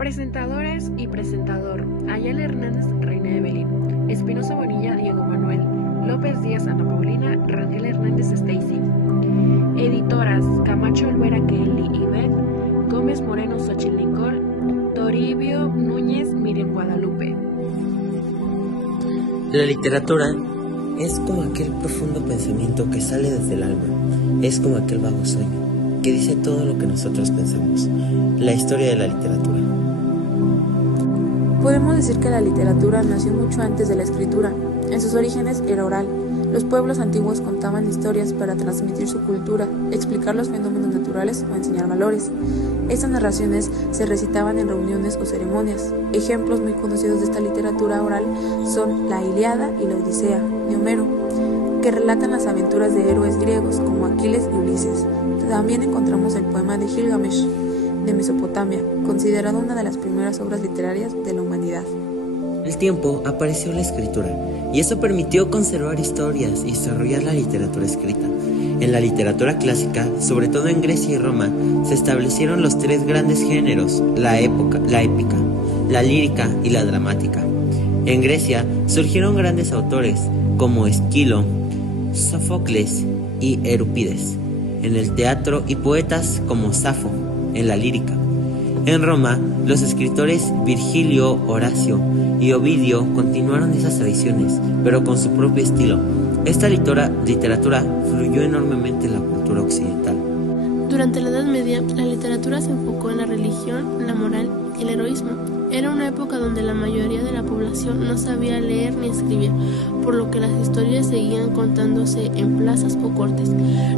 Presentadores y presentador: Ayala Hernández, Reina Evelyn; Espinosa Bonilla, Diego Manuel; López Díaz, Ana Paulina; Rangel Hernández, Stacy. Editoras: Camacho Olvera, Kelly y Beth; Gómez Moreno, Xochitl Nicole; Toribio Núñez, Miriam Guadalupe. La literatura es como aquel profundo pensamiento que sale desde el alma, es como aquel vago sueño que dice todo lo que nosotros pensamos. La historia de la literatura. Podemos decir que la literatura nació mucho antes de la escritura. En sus orígenes era oral. Los pueblos antiguos contaban historias para transmitir su cultura, explicar los fenómenos naturales o enseñar valores. Estas narraciones se recitaban en reuniones o ceremonias. Ejemplos muy conocidos de esta literatura oral son la Ilíada y la Odisea de Homero, que relatan las aventuras de héroes griegos como Aquiles y Ulises. También encontramos el poema de Gilgamesh, de Mesopotamia, considerado una de las primeras obras literarias de la humanidad. El tiempo apareció la escritura, y eso permitió conservar historias y desarrollar la literatura escrita. En la literatura clásica, sobre todo en Grecia y Roma, se establecieron los tres grandes géneros: la épica, la lírica y la dramática. En Grecia surgieron grandes autores como Esquilo, Sófocles y Eurípides en el teatro, y poetas como Safo en la lírica. En Roma, los escritores Virgilio, Horacio y Ovidio continuaron esas tradiciones, pero con su propio estilo. Esta literatura fluyó enormemente en la cultura occidental. Durante la Edad Media, la literatura se enfocó en la religión, la moral y el heroísmo. Era una época donde la mayoría de la población no sabía leer ni escribir, por lo que las historias seguían contándose en plazas o cortes.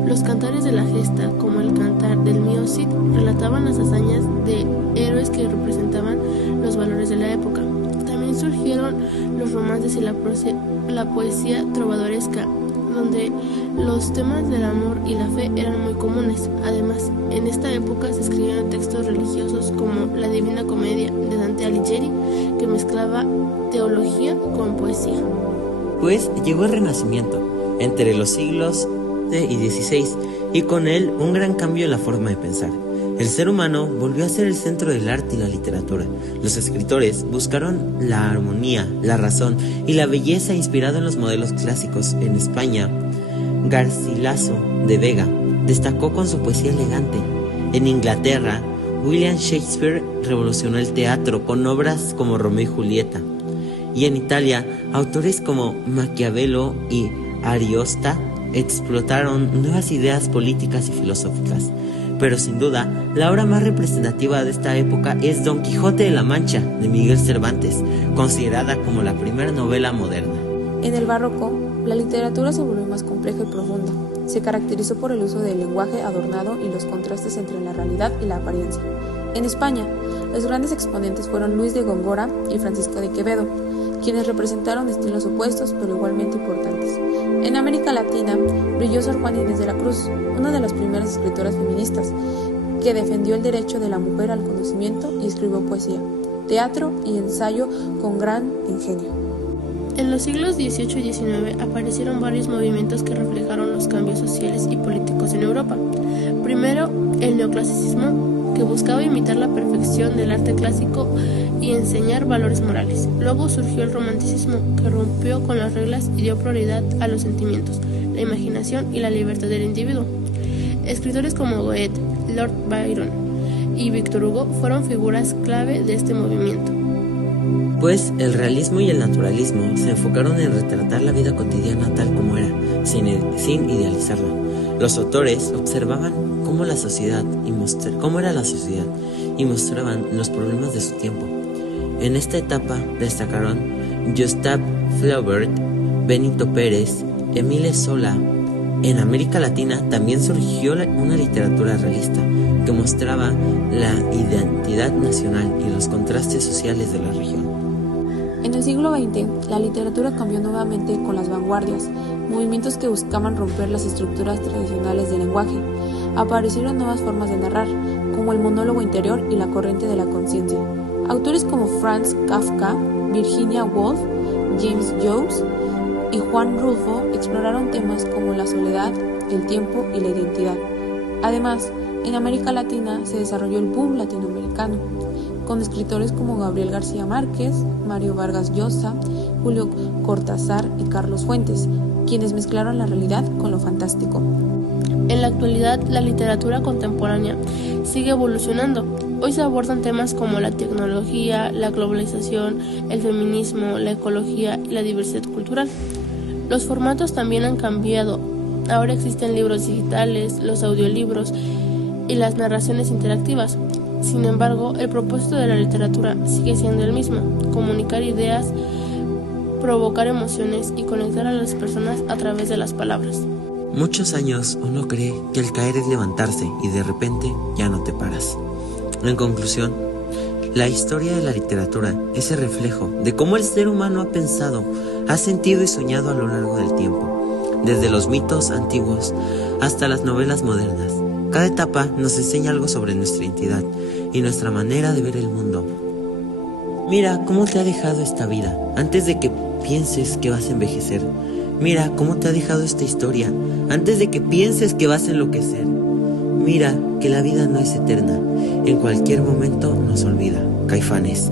Los cantares de la gesta, como el cantar del Mío Cid, relataban las hazañas de héroes que representaban los valores de la época. También surgieron los romances y la poesía trovadoresca, donde los temas del amor y la fe eran muy comunes. Además, en esta época se escribieron textos religiosos como la Divina Comedia de Dante Alighieri, que mezclaba teología con poesía. Pues llegó el Renacimiento, entre los siglos XV y XVI, y con él un gran cambio en la forma de pensar. El ser humano volvió a ser el centro del arte y la literatura. Los escritores buscaron la armonía, la razón y la belleza inspirada en los modelos clásicos. En España, Garcilaso de Vega destacó con su poesía elegante. En Inglaterra, William Shakespeare revolucionó el teatro con obras como Romeo y Julieta. Y en Italia, autores como Maquiavelo y Ariosto explotaron nuevas ideas políticas y filosóficas. Pero sin duda, la obra más representativa de esta época es Don Quijote de la Mancha, de Miguel Cervantes, considerada como la primera novela moderna. En el barroco, la literatura se volvió más compleja y profunda. Se caracterizó por el uso del lenguaje adornado y los contrastes entre la realidad y la apariencia. En España, los grandes exponentes fueron Luis de Góngora y Francisco de Quevedo, quienes representaron estilos opuestos pero igualmente importantes. En América Latina, brilló Sor Juana Inés de la Cruz, una de las primeras escritoras feministas, que defendió el derecho de la mujer al conocimiento y escribió poesía, teatro y ensayo con gran ingenio. En los siglos XVIII y XIX aparecieron varios movimientos que reflejaron los cambios sociales y políticos en Europa. Primero, el neoclasicismo, que buscaba imitar la perfección del arte clásico y enseñar valores morales. Luego surgió el romanticismo, que rompió con las reglas y dio prioridad a los sentimientos, la imaginación y la libertad del individuo. Escritores como Goethe, Lord Byron y Víctor Hugo fueron figuras clave de este movimiento. Pues el realismo y el naturalismo se enfocaron en retratar la vida cotidiana tal como era, sin idealizarla. Los autores observaban cómo era la sociedad y mostraban los problemas de su tiempo. En esta etapa destacaron Gustave Flaubert, Benito Pérez, Émile Zola. En América Latina también surgió una literatura realista que mostraba la identidad nacional y los contrastes sociales de la región. En el siglo XX, la literatura cambió nuevamente con las vanguardias, movimientos que buscaban romper las estructuras tradicionales del lenguaje. Aparecieron nuevas formas de narrar, como el monólogo interior y la corriente de la conciencia. Autores como Franz Kafka, Virginia Woolf, James Joyce y Juan Rulfo exploraron temas como la soledad, el tiempo y la identidad. Además, en América Latina se desarrolló el boom latinoamericano, con escritores como Gabriel García Márquez, Mario Vargas Llosa, Julio Cortázar y Carlos Fuentes, quienes mezclaron la realidad con lo fantástico. En la actualidad, la literatura contemporánea sigue evolucionando. Hoy se abordan temas como la tecnología, la globalización, el feminismo, la ecología y la diversidad cultural. Los formatos también han cambiado. Ahora existen libros digitales, los audiolibros y las narraciones interactivas. Sin embargo, el propósito de la literatura sigue siendo el mismo: comunicar ideas, provocar emociones y conectar a las personas a través de las palabras. Muchos años uno cree que el caer es levantarse y de repente ya no te paras. En conclusión, la historia de la literatura es el reflejo de cómo el ser humano ha pensado, ha sentido y soñado a lo largo del tiempo, desde los mitos antiguos hasta las novelas modernas. Cada etapa nos enseña algo sobre nuestra identidad y nuestra manera de ver el mundo. Mira cómo te ha dejado esta vida antes de que pienses que vas a envejecer. Mira cómo te ha dejado esta historia antes de que pienses que vas a enloquecer. Mira que la vida no es eterna, en cualquier momento nos olvida. Caifanes.